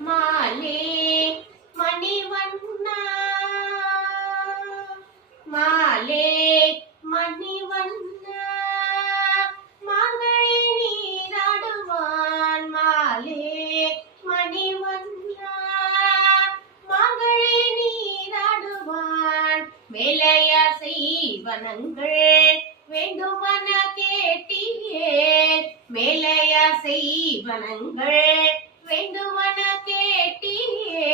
மாலே மணிவண்ணா மாலே மணிவண்ணா மகளை நீராடுவான் மாலே மணிவண்ணா மகளை நீராடுவான் மேலையாசை வனங்கள் வேண்டுமன கேட்டியே மேலையாசை வனங்கள் வேண்டுமன கேட்டியே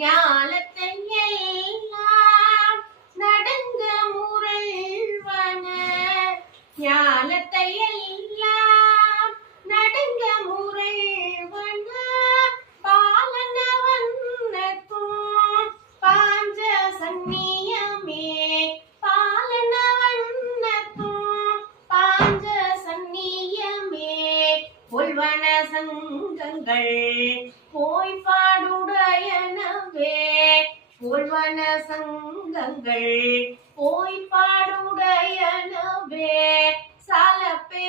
ஞாலத்தை எல்லாம் நடங்க முரள்வன ஞாலத்தை எல்லாம் நடங்க முரள்வன பாலன வண்ணத்தும் பாஞ்ச சன்னியமே பாலன வண்ணத்தும் பாஞ்ச சன்னியமே பொல்வன சங்கங்கள் போய் பாடுடையனவே பொல்வன சங்கங்கள் போய் பாடுடையனவே சாலப்பே